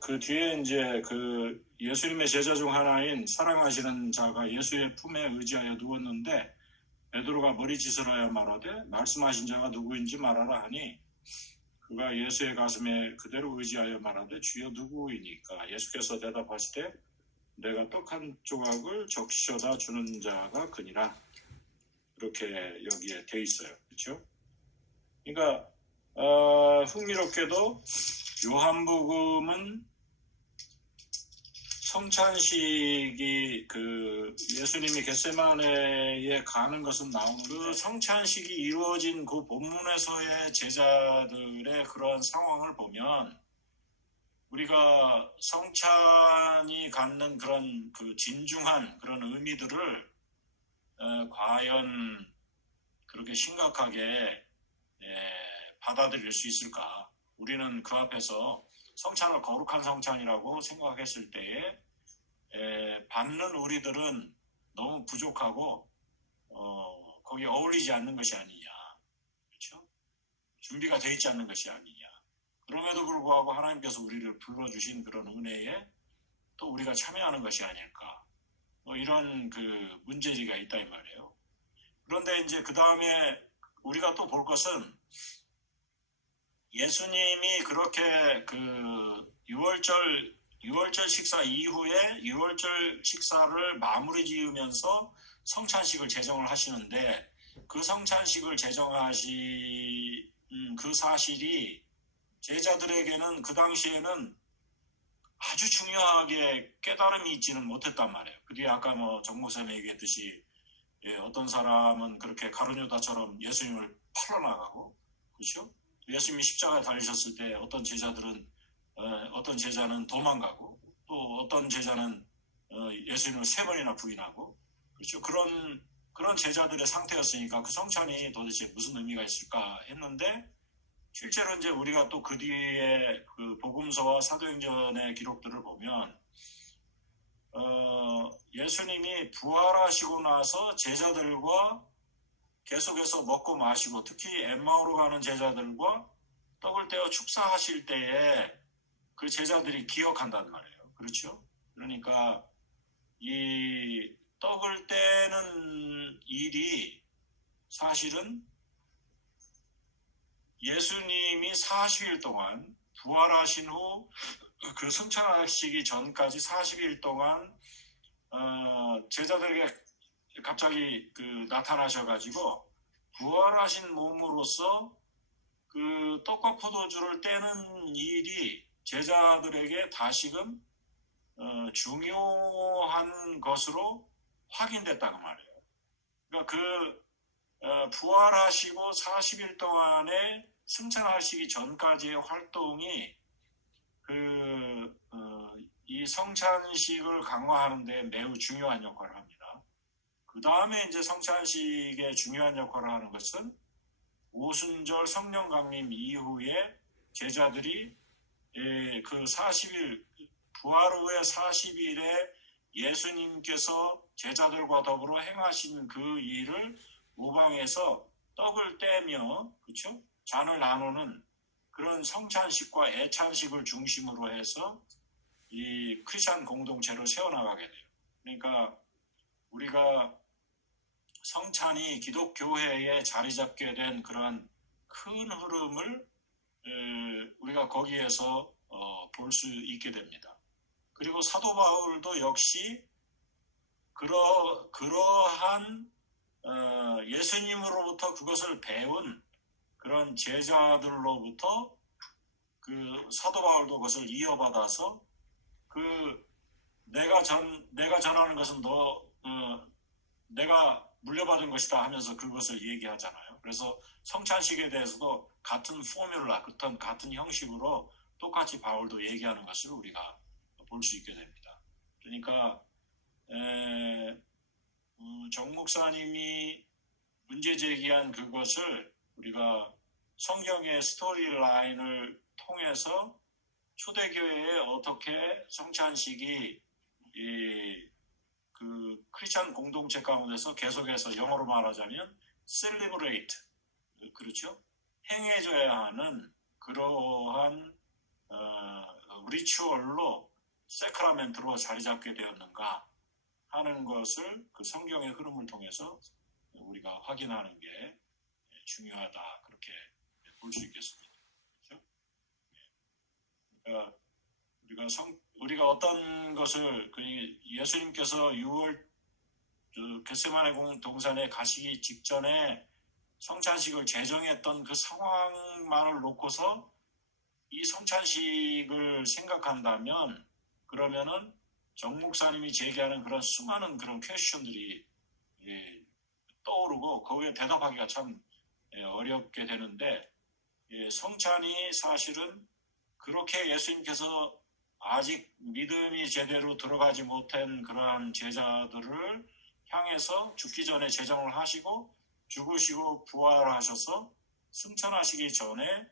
그 뒤에 이제 그 예수님의 제자 중 하나인 사랑하시는 자가 예수의 품에 의지하여 누웠는데 베드로가 머리짓을 하여 말하되 말씀하신 자가 누구인지 말하라 하니 그가 예수의 가슴에 그대로 의지하여 말하되 주여 누구이니까? 예수께서 대답하시되 내가 떡 한 조각을 적셔다 주는 자가 그니라. 그렇게 여기에 돼 있어요. 그렇죠? 그러니까 흥미롭게도 요한복음은 성찬식이 그 예수님이 겟세마네에 가는 것은 나오는데 그 성찬식이 이루어진 그 본문에서의 제자들의 그런 상황을 보면 우리가 성찬이 갖는 그런 그 진중한 그런 의미들을 과연 그렇게 심각하게 받아들일 수 있을까? 우리는 그 앞에서 성찬을 거룩한 성찬이라고 생각했을 때에 받는 우리들은 너무 부족하고 거기에 어울리지 않는 것이 아니냐, 그렇죠? 준비가 되어 있지 않는 것이 아니냐. 그럼에도 불구하고 하나님께서 우리를 불러주신 그런 은혜에 또 우리가 참여하는 것이 아닐까, 이런 그 문제지가 있다 이 말이에요. 그런데 이제 그 다음에 우리가 또 볼 것은 예수님이 그렇게 그 6월절 식사 이후에 6월절 식사를 마무리 지으면서 성찬식을 제정을 하시는데 그 성찬식을 제정하신 그 사실이 제자들에게는 그 당시에는 아주 중요하게 깨달음이 있지는 못했단 말이에요. 그 뒤에 아까 정 목사님 얘기했듯이 어떤 사람은 그렇게 가룟유다처럼 예수님을 팔아나가고, 그렇죠? 예수님이 십자가에 달리셨을 때 어떤 제자는 도망가고 또 어떤 제자는 예수님을 3번이나 부인하고, 그렇죠? 그런 제자들의 상태였으니까 그 성찬이 도대체 무슨 의미가 있을까 했는데 실제로 이제 우리가 또 그 뒤에 그 복음서와 사도행전의 기록들을 보면 예수님이 부활하시고 나서 제자들과 계속해서 먹고 마시고 특히 엠마오로 가는 제자들과 떡을 떼어 축사하실 때에 그 제자들이 기억한단 말이에요. 그렇죠? 그러니까 이 떡을 떼는 일이 사실은 예수님이 40일 동안 부활하신 후 그 승천하시기 전까지 40일 동안 제자들에게 갑자기 그 나타나셔가지고 부활하신 몸으로서 그 떡과 포도주를 떼는 일이 제자들에게 다시금 중요한 것으로 확인됐다고 말이에요. 그러니까 그 부활하시고 40일 동안에 승천하시기 전까지의 활동이 이 성찬식을 강화하는 데 매우 중요한 역할을 합니다. 그 다음에 이제 성찬식의 중요한 역할을 하는 것은 오순절 성령 강림 이후에 제자들이 그 40일 부활 후에 40일에 예수님께서 제자들과 더불어 행하신 그 일을 모방해서 떡을 떼며, 그렇죠? 잔을 나누는 그런 성찬식과 애찬식을 중심으로 해서 이 크리스천 공동체를 세워나가게 돼요. 그러니까 우리가 성찬이 기독교회에 자리 잡게 된 그런 큰 흐름을 우리가 거기에서 볼 수 있게 됩니다. 그리고 사도 바울도 역시 그러한 예수님으로부터 그것을 배운 그런 제자들로부터 그 사도 바울도 그것을 이어받아서 그 내가 전하는 것은 내가 물려받은 것이다 하면서 그것을 얘기하잖아요. 그래서 성찬식에 대해서도 같은 포뮬라, 같은 형식으로 똑같이 바울도 얘기하는 것을 우리가 볼 수 있게 됩니다. 그러니까 정 목사님이 문제 제기한 그것을 우리가 성경의 스토리라인을 통해서 초대교회에 어떻게 성찬식이 그 크리스천 공동체 가운데서 계속해서 영어로 말하자면 celebrate, 그렇죠? 행해져야 하는 그러한 리추얼로 세크라멘트로 자리 잡게 되었는가 하는 것을 그 성경의 흐름을 통해서 우리가 확인하는 게 중요하다, 그렇게 볼 수 있겠습니다. 그렇죠? 우리가 어떤 것을 예수님께서 6월 겟세마네 동산에 가시기 직전에 성찬식을 제정했던 그 상황만을 놓고서 이 성찬식을 생각한다면, 그러면은 정 목사님이 제기하는 그런 수많은 그런 퀘스천들이 떠오르고 거기에 대답하기가 참 어렵게 되는데, 성찬이 사실은 그렇게 예수님께서 아직 믿음이 제대로 들어가지 못한 그러한 제자들을 향해서 죽기 전에 제정을 하시고 죽으시고 부활하셔서 승천하시기 전에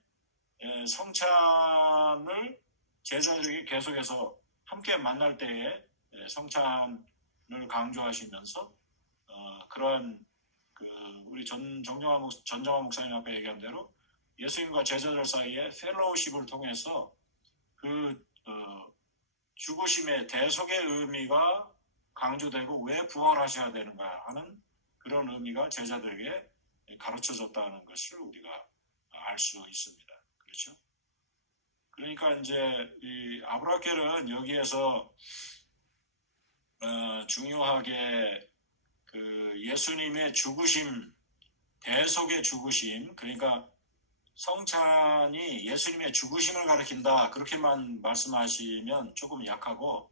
성찬을 제자들이 계속해서 함께 만날 때에 성찬을 강조하시면서 그러한 우리 전정환 목사님 앞에 얘기한 대로 예수님과 제자들 사이에 펠로우십을 통해서 죽으심의 대속의 의미가 강조되고 왜 부활하셔야 되는가 하는 그런 의미가 제자들에게 가르쳐졌다는 것을 우리가 알 수 있습니다. 그렇죠? 그러니까 이제 이 아브라켈은 여기에서 중요하게 예수님의 죽으심, 대속의 죽으심, 그러니까 성찬이 예수님의 죽으심을 가리킨다, 그렇게만 말씀하시면 조금 약하고,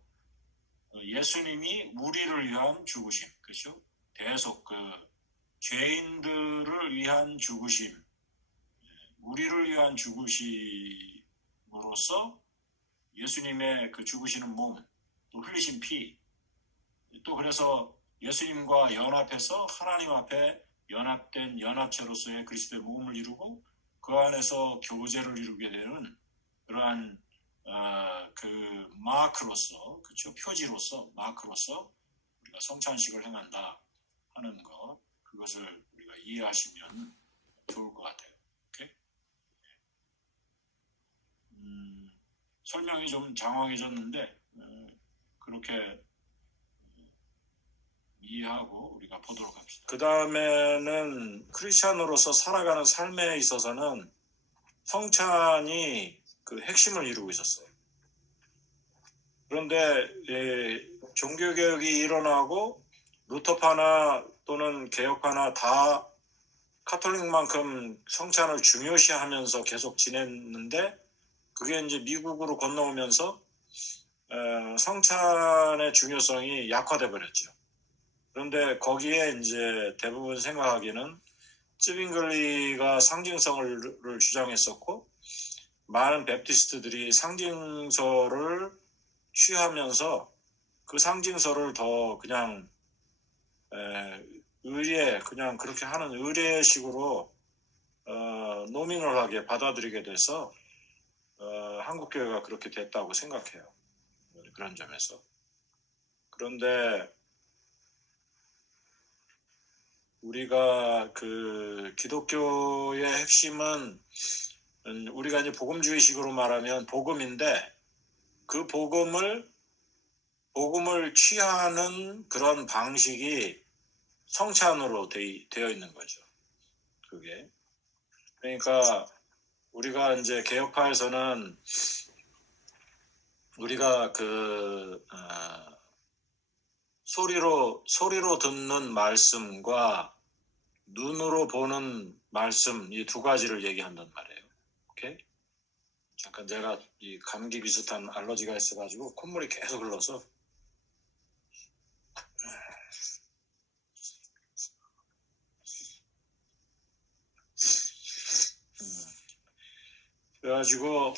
예수님이 우리를 위한 죽으심, 그렇죠? 대속, 죄인들을 위한 죽으심, 우리를 위한 죽으심으로써 예수님의 그 죽으시는 몸, 또 흘리신 피, 또 그래서 예수님과 연합해서 하나님 앞에 연합된 연합체로서의 그리스도의 몸을 이루고 그 안에서 교제를 이루게 되는 그러한 그 마크로서, 그렇죠? 표지로서, 마크로서 우리가 성찬식을 행한다 하는 것, 그것을 우리가 이해하시면 좋을 것 같아요. 오케이? 설명이 좀 장황해졌는데 그렇게 이해하고 우리가 보도록 합시다. 그 다음에는 크리스찬으로서 살아가는 삶에 있어서는 성찬이 그 핵심을 이루고 있었어요. 그런데 종교개혁이 일어나고 루터파나 또는 개혁파나 다 카톨릭만큼 성찬을 중요시하면서 계속 지냈는데, 그게 이제 미국으로 건너오면서 성찬의 중요성이 약화돼 버렸죠. 그런데 거기에 이제 대부분 생각하기에는 쯔빙글리가 상징성을 주장했었고, 많은 베프티스트들이 상징서를 취하면서 그 상징서를 더 그냥 의례, 그냥 그렇게 하는 의례식으로 노미널하게 받아들이게 돼서 한국교회가 그렇게 됐다고 생각해요. 그런 점에서. 그런데 우리가 그 기독교의 핵심은 우리가 이제 복음주의식으로 말하면 복음인데, 그 복음을 취하는 그런 방식이 성찬으로 되어 있는 거죠. 그게. 그러니까 우리가 이제 개혁파에서는 우리가 소리로 듣는 말씀과 눈으로 보는 말씀, 이 두 가지를 얘기한단 말이에요. 오케이? 잠깐 내가 이 감기 비슷한 알러지가 있어가지고 콧물이 계속 흘러서. 그래가지고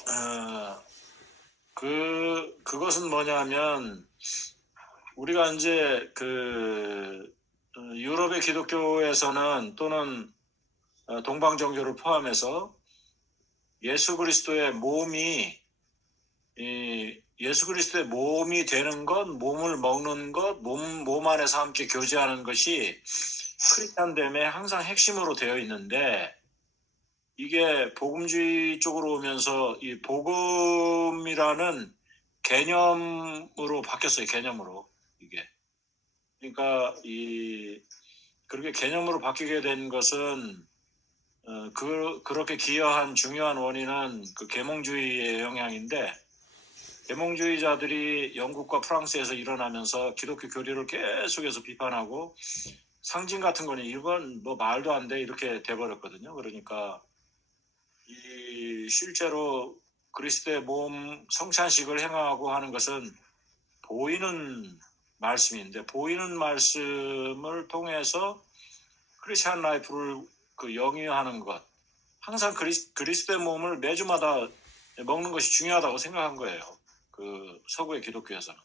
그것은 뭐냐면, 우리가 이제 유럽의 기독교에서는 또는 동방 종교를 포함해서 예수 그리스도의 몸이 되는 것, 몸을 먹는 것, 몸 안에서 함께 교제하는 것이 크리스찬됨의 항상 핵심으로 되어 있는데, 이게 복음주의 쪽으로 오면서 이 복음이라는 개념으로 바뀌었어요. 개념으로 이게. 그러니까 그렇게 개념으로 바뀌게 된 것은 그렇게 기여한 중요한 원인은 그 계몽주의의 영향인데, 계몽주의자들이 영국과 프랑스에서 일어나면서 기독교 교리를 계속해서 비판하고 상징 같은 거는 이건 뭐 말도 안 돼 이렇게 돼버렸거든요. 그러니까 실제로 그리스도의 몸 성찬식을 행하고 하는 것은 보이는 말씀인데, 보이는 말씀을 통해서 크리스찬 라이프를 영위하는 것, 항상 그리스도의 몸을 매주마다 먹는 것이 중요하다고 생각한 거예요. 그 서구의 기독교에서는.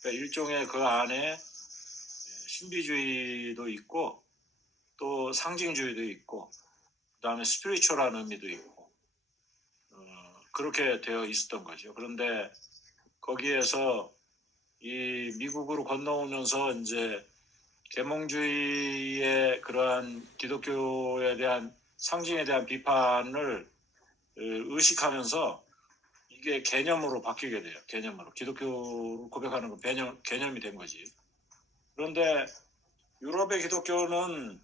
그러니까 일종의 그 안에 신비주의도 있고 또 상징주의도 있고 그다음에 스피리추얼한 의미도 있고 그렇게 되어 있었던 거죠. 그런데 거기에서 이 미국으로 건너오면서 이제 계몽주의의 그러한 기독교에 대한 상징에 대한 비판을 의식하면서 이게 개념으로 바뀌게 돼요. 개념으로. 기독교를 고백하는 건 개념이 된 거지. 그런데 유럽의 기독교는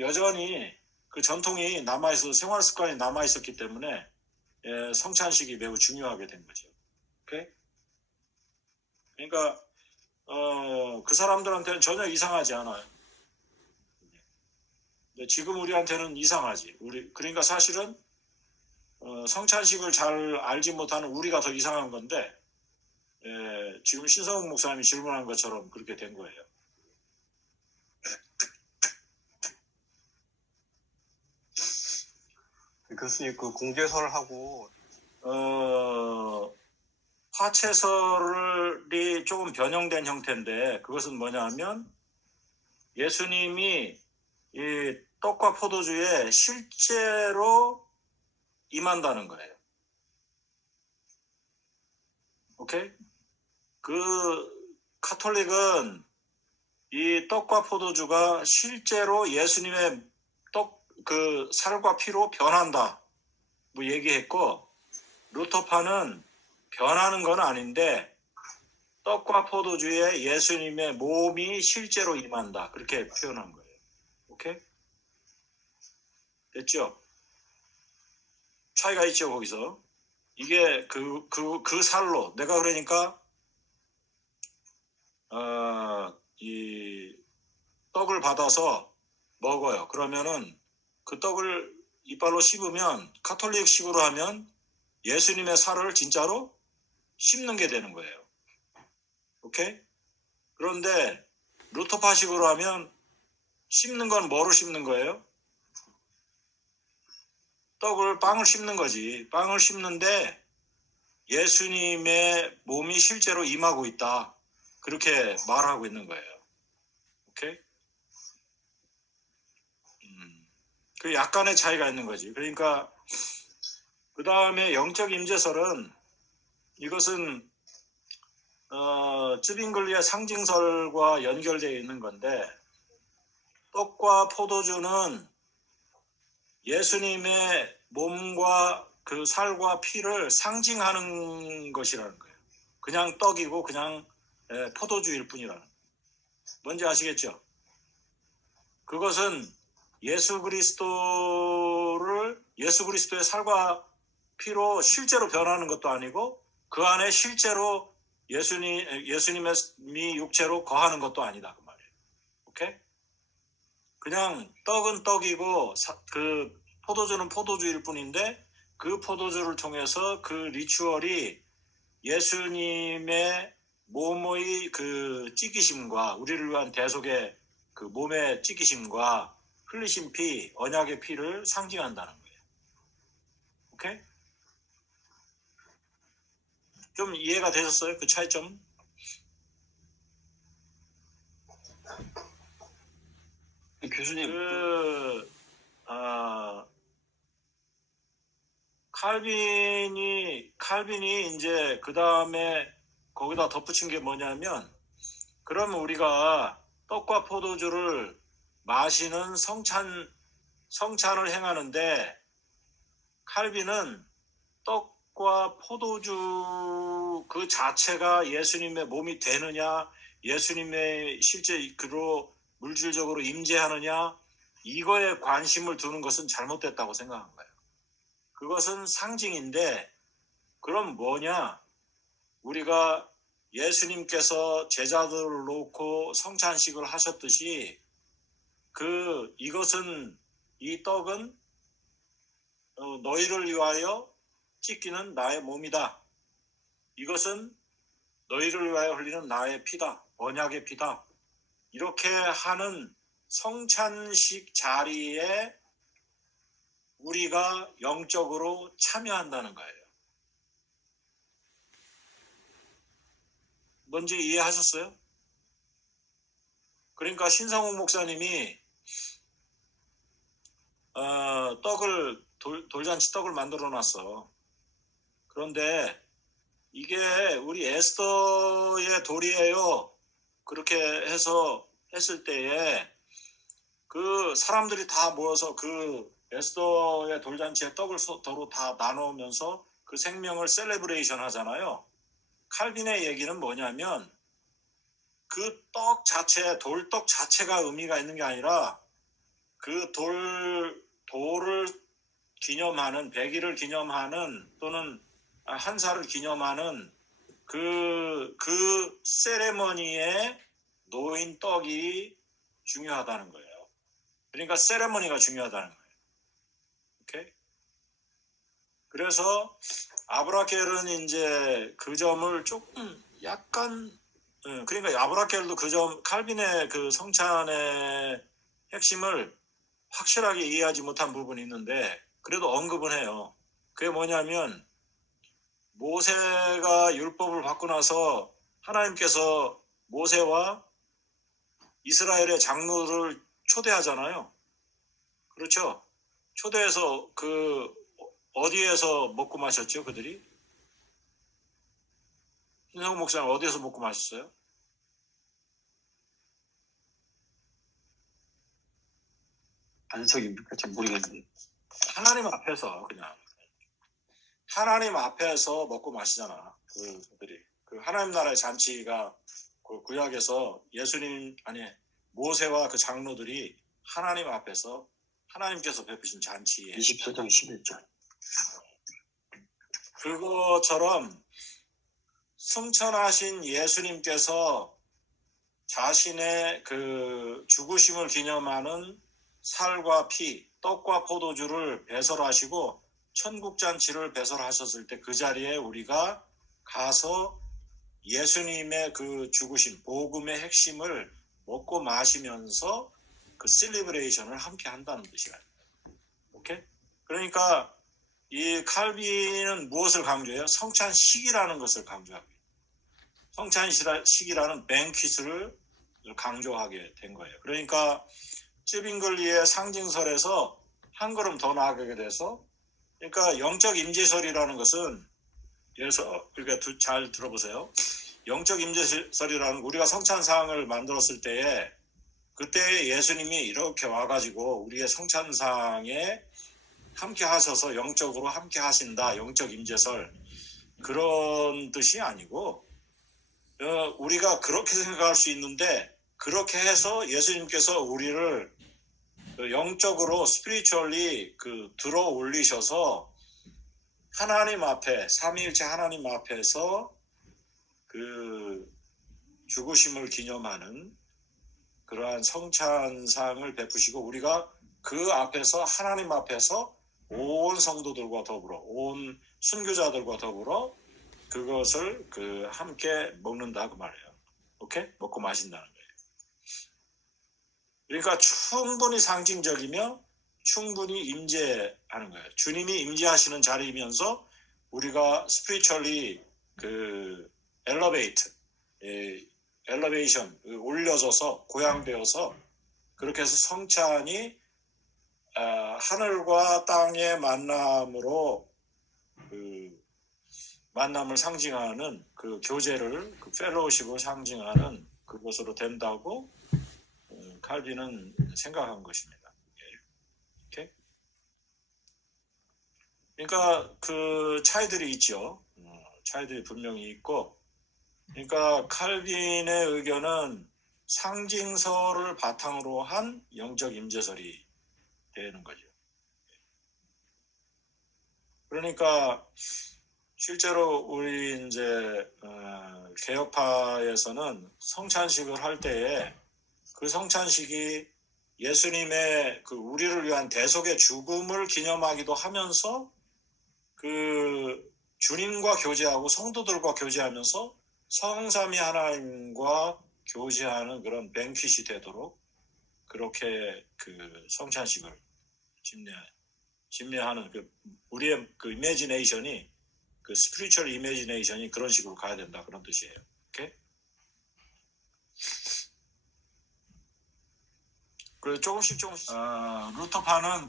여전히 그 전통이 남아있어, 생활 습관이 남아있었기 때문에 성찬식이 매우 중요하게 된 거죠. 오케이? 그러니까 그 사람들한테는 전혀 이상하지 않아요. 근데 지금 우리한테는 이상하지. 그러니까 사실은 성찬식을 잘 알지 못하는 우리가 더 이상한 건데, 지금 신성욱 목사님이 질문한 것처럼 그렇게 된 거예요. 교수님, 그 공개설을 하고 화채설이 조금 변형된 형태인데, 그것은 뭐냐면 예수님이 이 떡과 포도주에 실제로 임한다는 거예요. 오케이? 그 카톨릭은 이 떡과 포도주가 실제로 예수님의 그 살과 피로 변한다 뭐 얘기했고, 루터파는 변하는 건 아닌데 떡과 포도주에 예수님의 몸이 실제로 임한다 그렇게 표현한 거예요. 오케이? 됐죠? 차이가 있죠. 거기서 이게 그 살로 내가 그러니까 이 떡을 받아서 먹어요. 그러면은 그 떡을 이빨로 씹으면, 카톨릭식으로 하면 예수님의 살을 진짜로 씹는 게 되는 거예요. 오케이? 그런데 루터파식으로 하면 씹는 건 뭐로 씹는 거예요? 빵을 씹는 거지. 빵을 씹는데 예수님의 몸이 실제로 임하고 있다. 그렇게 말하고 있는 거예요. 오케이? 그 약간의 차이가 있는 거지. 그러니까 그 다음에 영적 임재설은, 이것은 쯔빙글리의 상징설과 연결되어 있는 건데, 떡과 포도주는 예수님의 몸과 그 살과 피를 상징하는 것이라는 거예요. 그냥 떡이고 그냥 포도주일 뿐이라는 거예요. 뭔지 아시겠죠? 그것은 예수 그리스도의 살과 피로 실제로 변하는 것도 아니고, 그 안에 실제로 예수님의 육체로 거하는 것도 아니다 그 말이에요. 오케이? 그냥 떡은 떡이고 그 포도주는 포도주일 뿐인데, 그 포도주를 통해서 그 리추얼이 예수님의 몸의 그 찢기심과 우리를 위한 대속의 그 몸의 찢기심과 흘리신 피, 언약의 피를 상징한다는 거예요. 오케이? 좀 이해가 되셨어요? 그 차이점? 교수님, 칼빈이 이제 그 다음에 거기다 덧붙인 게 뭐냐면, 그러면 우리가 떡과 포도주를 마시는 성찬을 행하는데 칼빈은 떡과 포도주 그 자체가 예수님의 몸이 되느냐, 예수님의 실제 그로 물질적으로 임재하느냐, 이거에 관심을 두는 것은 잘못됐다고 생각한 거예요. 그것은 상징인데, 그럼 뭐냐? 우리가 예수님께서 제자들을 놓고 성찬식을 하셨듯이 이것은 이 떡은 너희를 위하여 찢기는 나의 몸이다. 이것은 너희를 위하여 흘리는 나의 피다. 언약의 피다. 이렇게 하는 성찬식 자리에 우리가 영적으로 참여한다는 거예요. 뭔지 이해하셨어요? 그러니까 신성욱 목사님이 돌잔치 떡을 만들어 놨어. 그런데 이게 우리 에스더의 돌이에요. 그렇게 해서 했을 때에 그 사람들이 다 모여서 그 에스더의 돌잔치에 떡을 서로 다 나누면서 그 생명을 셀레브레이션 하잖아요. 칼빈의 얘기는 뭐냐면 그 떡 자체, 돌떡 자체가 의미가 있는 게 아니라 그 돌을 기념하는, 100일을 기념하는 또는 한 살을 기념하는 그 세레머니에 놓인 떡이 중요하다는 거예요. 그러니까 세레머니가 중요하다는 거예요. 오케이? 그래서 아브라켈은 이제 그 점을 조금 약간, 그러니까 아브라켈도 그 점, 칼빈의 그 성찬의 핵심을 확실하게 이해하지 못한 부분이 있는데 그래도 언급은 해요. 그게 뭐냐면 모세가 율법을 받고 나서 하나님께서 모세와 이스라엘의 장로를 초대하잖아요. 그렇죠? 초대해서 어디에서 먹고 마셨죠, 그들이? 신성 목사님 어디에서 먹고 마셨어요? 안석입니까? 잘 모르겠는데. 하나님 앞에서 그냥 하나님 앞에서 먹고 마시잖아. 그들이 그 하나님 나라의 잔치가 그 구약에서 모세와 그 장로들이 하나님 앞에서 하나님께서 베푸신 잔치에 24장 11절. 그것처럼 승천하신 예수님께서 자신의 그 죽으심을 기념하는 살과 피, 떡과 포도주를 배설하시고 천국잔치를 배설하셨을 때 그 자리에 우리가 가서 예수님의 그 죽으심, 복음의 핵심을 먹고 마시면서 그 셀리브레이션을 함께 한다는 뜻이야. 오케이? 그러니까 이 칼빈은 무엇을 강조해요? 성찬식이라는 것을 강조하고 성찬식이라는 뱅퀴트를 강조하게 된 거예요. 그러니까 쯔빙글리의 상징설에서 한 걸음 더 나아가게 돼서 그러니까 영적 임재설이라는 것은 그러니까 잘 들어보세요. 영적 임재설이라는 우리가 성찬상을 만들었을 때에 그때 예수님이 이렇게 와가지고 우리의 성찬상에 함께 하셔서 영적으로 함께 하신다. 영적 임재설 그런 뜻이 아니고 우리가 그렇게 생각할 수 있는데 그렇게 해서 예수님께서 우리를 영적으로 스피리추얼리 들어 올리셔서 하나님 앞에 삼위일체 하나님 앞에서 그 죽으심을 기념하는 그러한 성찬상을 베푸시고 우리가 그 앞에서 하나님 앞에서 온 성도들과 더불어 온 순교자들과 더불어 그것을 함께 먹는다 그 말이에요. 오케이? 먹고 마신다는 거예요. 그러니까 충분히 상징적이며 충분히 임재하는 거예요. 주님이 임재하시는 자리이면서 우리가 스피리추얼리 엘리베이션 올려져서 고양되어서 그렇게 해서 성찬이 하늘과 땅의 만남으로 만남을 상징하는 그 교제를 펠로우십을 상징하는 그것으로 된다고 칼빈은 생각한 것입니다. 오케이? 그러니까 그 차이들이 있죠. 차이들이 분명히 있고, 그러니까 칼빈의 의견은 상징서를 바탕으로 한 영적 임재설이 되는 거죠. 그러니까 실제로 우리 이제 개혁파에서는 성찬식을 할 때에 그 성찬식이 예수님의 그 우리를 위한 대속의 죽음을 기념하기도 하면서 그 주님과 교제하고 성도들과 교제하면서 성삼위 하나님과 교제하는 그런 뱅퀴시 되도록 그렇게 그 성찬식을 심려하는 그 우리의 그 이미지네이션이 그 스피리추얼 이미지네이션이 그런 식으로 가야 된다 그런 뜻이에요. 오케이? 그래서 조금씩 루터파는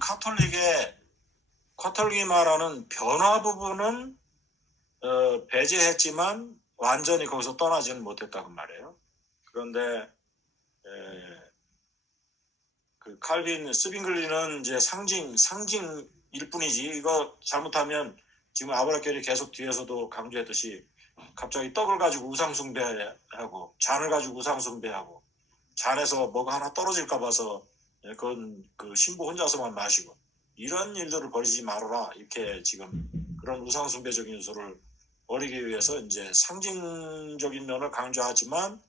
카톨릭이 말하는 변화 부분은 배제했지만 완전히 거기서 떠나지는 못했다고 말해요. 그런데 그 칼빈 스빙글리는 이제 상징일 뿐이지 이거 잘못하면 지금 아브라켈이 계속 뒤에서도 강조했듯이 갑자기 떡을 가지고 우상숭배하고 잔을 가지고 우상숭배하고 잔에서 뭐가 하나 떨어질까 봐서 그건 그 신부 혼자서만 마시고 이런 일들을 벌이지 말아라 이렇게 지금 그런 우상숭배적인 요소를 버리기 위해서 이제 상징적인 면을 강조하지만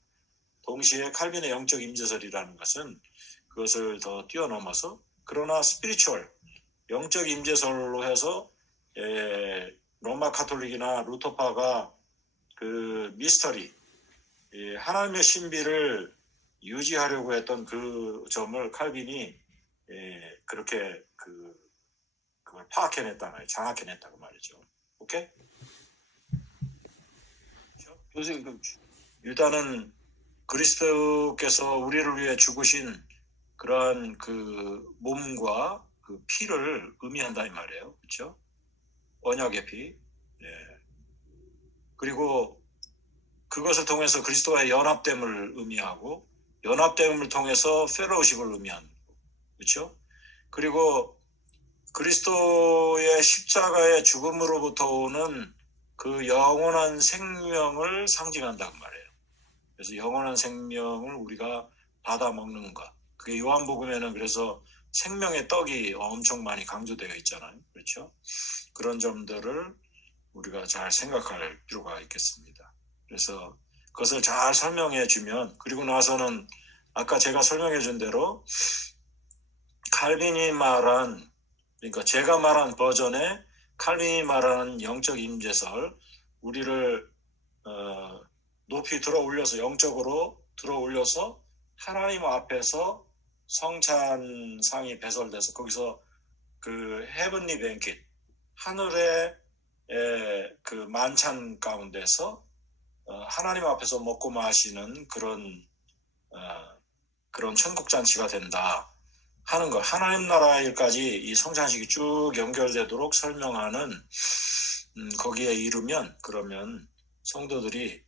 동시에 칼빈의 영적 임재설이라는 것은 그것을 더 뛰어넘어서 그러나 스피리추얼 영적 임재설로 해서 로마 카톨릭이나 루터파가 그 미스터리 하나님의 신비를 유지하려고 했던 그 점을 칼빈이 그렇게 그걸 파악해냈다 말이에요. 장악해냈다고 말이죠. 오케이? 선생님, 일단은 그리스도께서 우리를 위해 죽으신 그러한 그 몸과 그 피를 의미한다 이 말이에요. 그렇죠? 언약의 피. 그리고 그것을 통해서 그리스도와의 연합됨을 의미하고 연합됨을 통해서 펠로우십을 의미하는 거고. 그렇죠? 그리고 그리스도의 십자가의 죽음으로부터 오는 그 영원한 생명을 상징한다고 말해요. 그래서 영원한 생명을 우리가 받아 먹는 것. 그게 요한복음에는 그래서 생명의 떡이 엄청 많이 강조되어 있잖아요. 그렇죠? 그런 점들을 우리가 잘 생각할 필요가 있겠습니다. 그래서 그것을 잘 설명해 주면 그리고 나서는 아까 제가 설명해 준 대로 칼빈이 말한 그러니까 제가 말한 버전의 칼빈이 말하는 영적 임재설 우리를 높이 들어올려서 영적으로 들어올려서 하나님 앞에서 성찬상이 배설돼서 거기서 그 헤븐리 뱅킷 하늘의 그 만찬 가운데서 하나님 앞에서 먹고 마시는 그런 천국 잔치가 된다 하는 것 하나님 나라 일까지 이 성찬식이 쭉 연결되도록 설명하는 거기에 이르면 그러면 성도들이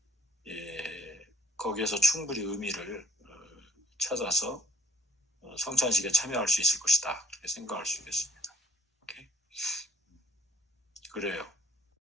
거기에서 충분히 의미를 찾아서 성찬식에 참여할 수 있을 것이다. 생각할 수 있겠습니다. 오케이? 그래요.